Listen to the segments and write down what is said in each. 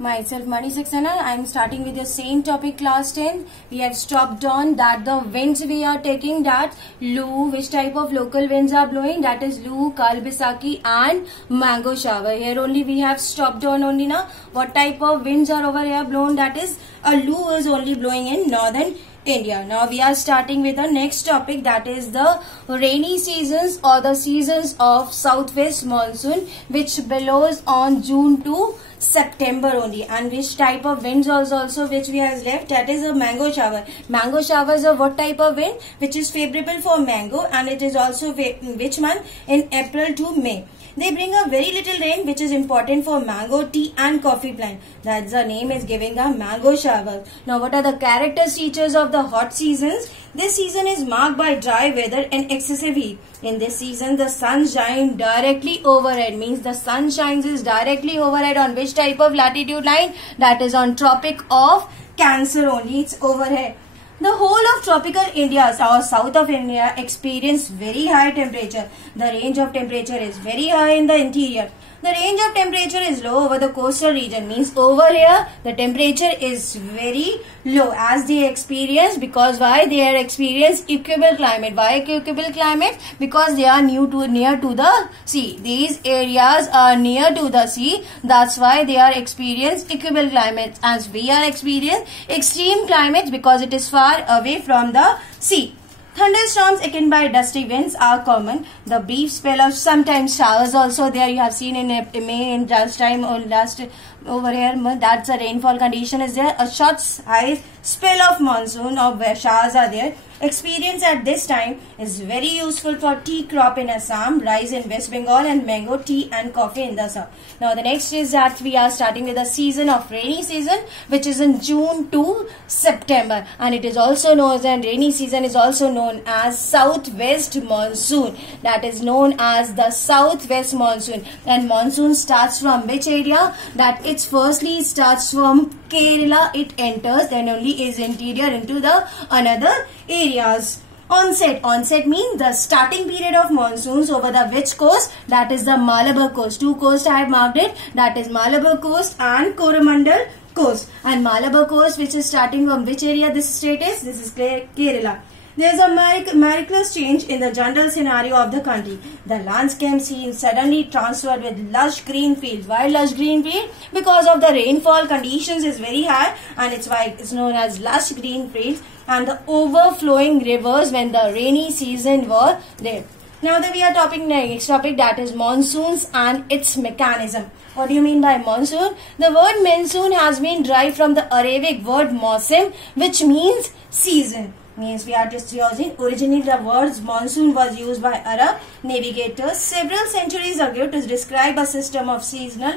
Myself Mani Saxena. I am starting with the same topic class 10. We have stopped on that the winds we are taking, that Loo, which type of local winds are blowing, that is Loo, Kal Baisakhi and mango shower. Here only we have stopped on only now. What type of winds are over here blown, that is a Loo is only blowing in northern India. Now we are starting with the next topic, that is the rainy seasons or the seasons of southwest monsoon, which blows on June to September only, and which type of winds also which we have left, that is a mango shower. Mango showers are what type of wind which is favorable for mango, and it is also which month, in April to May. They bring a very little rain which is important for mango, tea and coffee plant. That's the name is giving a mango shower. Now what are the character features of the hot seasons? This season is marked by dry weather and excessive heat. In this season the sun shines directly overhead, means the sun shines is directly overhead on which type of latitude line? That is on Tropic of Cancer only, it's overhead. The whole of tropical India or south of India experience very high temperature. The range of temperature is very high in the interior. The range of temperature is low over the coastal region, means over here the temperature is very low as they experience, because why? They are experience equable climate. Why equable climate? Because they are near to the sea. These areas are near to the sea. That's why they are experience equable climates, as we are experience extreme climates because it is far away from the sea. Thunderstorms akin by dusty winds are common. The brief spell of sometimes showers also there. You have seen in May in last time or last over here, that's a rainfall condition is there. A short high spell of monsoon or where showers are there. Experience at this time is very useful for tea crop in Assam, rice in West Bengal, and mango, tea and coffee in the south. Now the next is that we are starting with the season of rainy season, which is in June to September, and it is also known as rainy season is also known as southwest monsoon. That is known as the southwest monsoon, and monsoon starts from which area? That it firstly starts from Kerala, it enters, then only is interior into the another areas. Onset means the starting period of monsoons over the which coast? That is the Malabar coast. Two coasts I have marked it, that is Malabar coast and Coromandel coast. And Malabar coast, which is starting from which area this state is? This is Kerala. There is a miraculous change in the general scenario of the country. The landscape seems suddenly transferred with lush green fields. Why lush green field? Because of the rainfall conditions is very high, and it's why it's known as lush green fields, and the overflowing rivers when the rainy season were there. Now that we are talking next topic, that is monsoons and its mechanism. What do you mean by monsoon? The word monsoon has been derived from the Arabic word mausim, which means season. Means we are just using originally the words monsoon was used by Arab navigators several centuries ago to describe a system of seasonal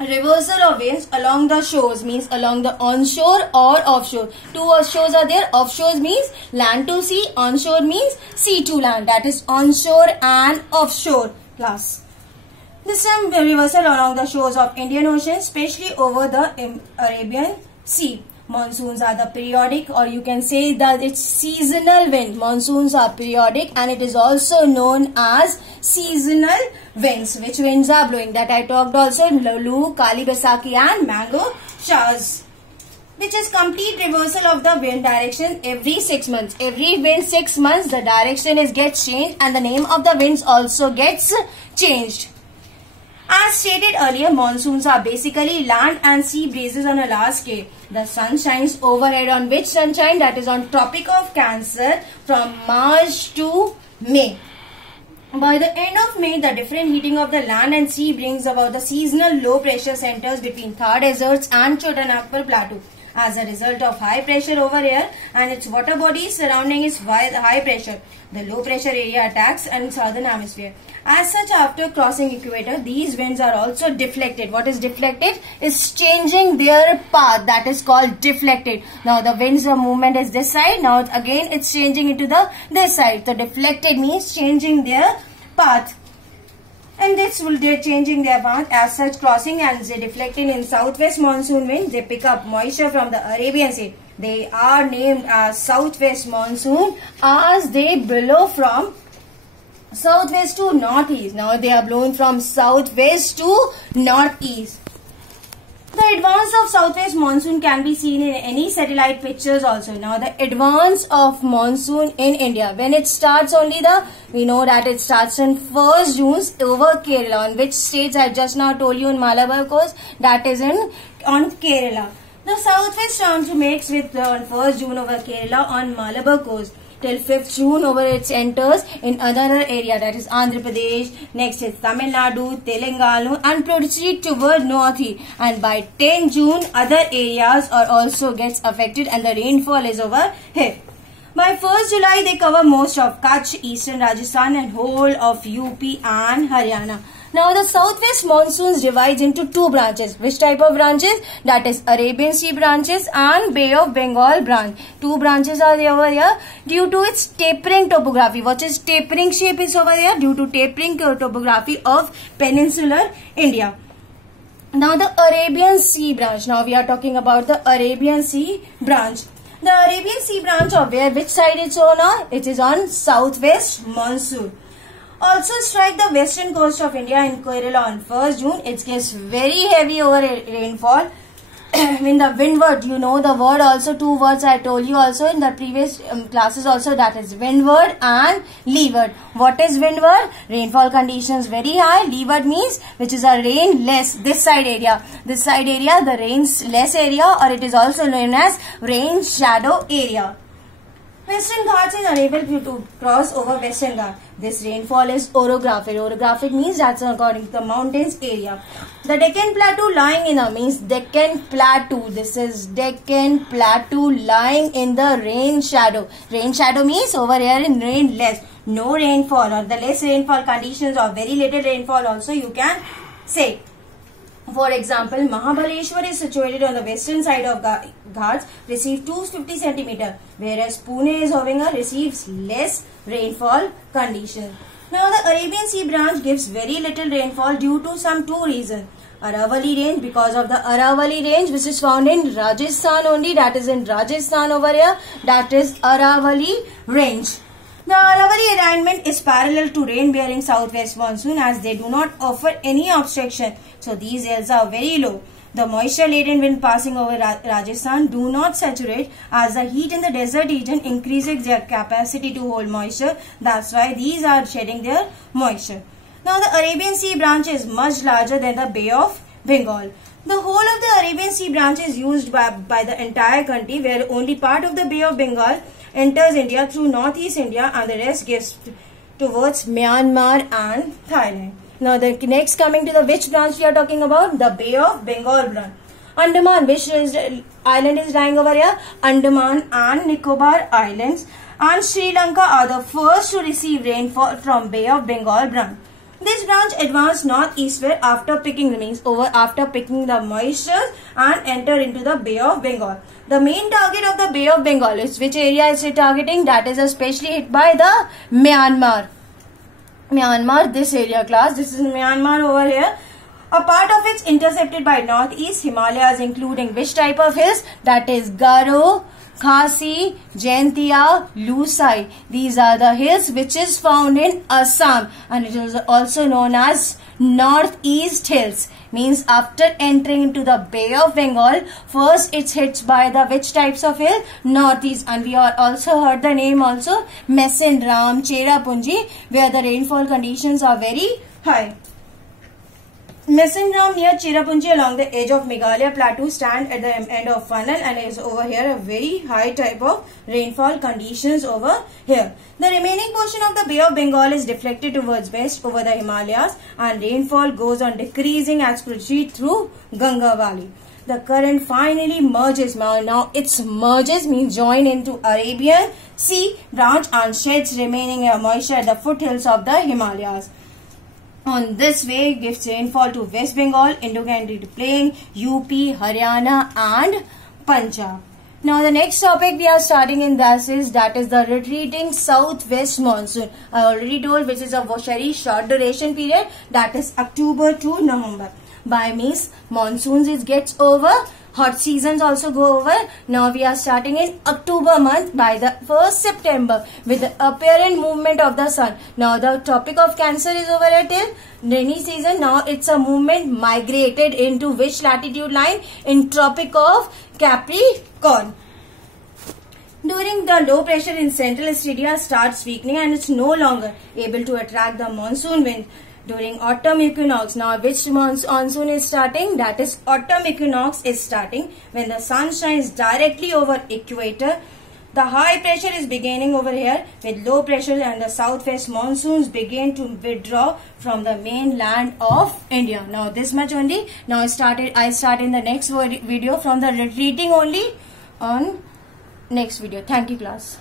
reversal of winds along the shores, means along the onshore or offshore. Two shores are there. Offshore means land to sea, onshore means sea to land. That is onshore and offshore class. This is a reversal along the shores of Indian Ocean, especially over the Arabian Sea. Monsoons are the periodic, or you can say that it's seasonal wind. Monsoons are periodic, and it is also known as seasonal winds. Which winds are blowing? That I talked also in Loo, Kali Baisakhi and mango showers. Which is complete reversal of the wind direction every 6 months. Every wind 6 months the direction gets changed, and the name of the winds also gets changed. As stated earlier, monsoons are basically land and sea breezes on a large scale. The sun shines overhead on which sunshine? That is on Tropic of Cancer from March to May. By the end of May, the different heating of the land and sea brings about the seasonal low pressure centers between Thar deserts and Chotanagpur plateau. As a result of high pressure over here and its water bodies surrounding its high pressure, the low pressure area attacks and southern hemisphere. As such, after crossing equator, these winds are also deflected. What is deflected? Is changing their path. That is called deflected. Now the winds movement is this side. Now again it's changing into this side. So deflected means changing their path. And this will be changing their path. As such, crossing and they deflecting in southwest monsoon wind, they pick up moisture from the Arabian Sea. They are named as southwest monsoon as they blow from southwest to northeast. Now they are blowing from southwest to northeast. The advance of southwest monsoon can be seen in any satellite pictures also. Now the advance of monsoon in India, when it starts only we know that it starts on 1st June over Kerala. On which states I just now told you in Malabar coast, that is on Kerala. The southwest monsoon makes with on 1st June over Kerala on Malabar coast. Till 5th June over it enters in another area, that is Andhra Pradesh, next is Tamil Nadu, Telangana, and proceed toward northeast, and by 10 June other areas are also gets affected and the rainfall is over here. By 1st July they cover most of Kutch, eastern Rajasthan and whole of UP and Haryana. Now the southwest monsoons divides into two branches. Which type of branches? That is Arabian Sea branches and Bay of Bengal branch. Two branches are there over here due to its tapering topography. What is tapering shape is over there? Due to tapering topography of peninsular India. Now the Arabian Sea branch. Now we are talking about the Arabian Sea branch. The Arabian Sea branch of where which side it's on? It is on southwest monsoon. Also strike the western coast of India in Kerala on 1st June. It gets very heavy over rainfall. In the windward, you know the word also, two words I told you also in the previous classes also, that is windward and leeward. What is windward? Rainfall conditions very high. Leeward means which is a rain less, this side area. This side area, the rain's less area, or it is also known as rain shadow area. Western Ghats is unable to cross over Western Ghats. This rainfall is orographic. Orographic means that's according to the mountains area. The Deccan Plateau lying in means Deccan Plateau. This is Deccan Plateau lying in the rain shadow. Rain shadow means over here in rain less. No rainfall or the less rainfall conditions or very little rainfall also you can say. For example, Mahabaleshwar is situated on the western side of Ghats, receives 250 cm, whereas Pune is having receives less rainfall conditions. Now the Arabian Sea branch gives very little rainfall due to some two reasons. Aravalli range, because of the Aravalli range which is found in Rajasthan only, that is in Rajasthan over here, that is Aravalli range. The Aravalli alignment is parallel to rain-bearing southwest monsoon as they do not offer any obstruction. So these hills are very low. The moisture-laden wind passing over Rajasthan do not saturate as the heat in the desert region increases their capacity to hold moisture. That's why these are shedding their moisture. Now the Arabian Sea branch is much larger than the Bay of Bengal. The whole of the Arabian Sea branch is used by the entire country, where only part of the Bay of Bengal enters India through northeast India and the rest gives towards Myanmar and Thailand. Now the next coming to the which branch we are talking about? The Bay of Bengal branch. Andaman, which island is lying over here? Andaman and Nicobar Islands and Sri Lanka are the first to receive rainfall from Bay of Bengal branch. This branch advanced northeastward after picking the moisture and enter into the Bay of Bengal. The main target of the Bay of Bengal is which area is it targeting? That is especially hit by the Myanmar. Myanmar, this area class, this is Myanmar over here. A part of it is intercepted by northeast Himalayas, including which type of hills? That is Garo, Khasi, Jaintia, Lusai. These are the hills which is found in Assam and it is also known as Northeast Hills. Means after entering into the Bay of Bengal, first it's hit by the which types of hill? Northeast, and we are also heard the name also Mesenram, Cherrapunji, where the rainfall conditions are very high. Mesenram near Cherrapunji along the edge of Meghalaya Plateau stand at the end of funnel and is over here a very high type of rainfall conditions over here. The remaining portion of the Bay of Bengal is deflected towards west over the Himalayas and rainfall goes on decreasing as proceed through Ganga Valley. The current finally merges. Now its merges means join into Arabian Sea branch and sheds remaining moisture at the foothills of the Himalayas. On this way gives rainfall to West Bengal, Indo-Gangetic Plain, UP, Haryana and Punjab. Now the next topic we are starting in that is the retreating southwest monsoon. I already told which is a very short duration period, that is October to November. By means monsoons it gets over hot seasons also go over. Now we are starting in October month by the 1st September with the apparent movement of the sun. Now the topic of Cancer is over here till rainy season. Now it's a movement migrated into which latitude line? In Tropic of Capricorn. During the low pressure in central Styria starts weakening and it's no longer able to attract the monsoon wind. During autumn equinox, now which monsoon is starting? That is autumn equinox is starting when the sun shines directly over equator. The high pressure is beginning over here with low pressure and the southwest monsoons begin to withdraw from the mainland of India. Now this much only. Now I start in the next video from the retreating only on next video. Thank you class.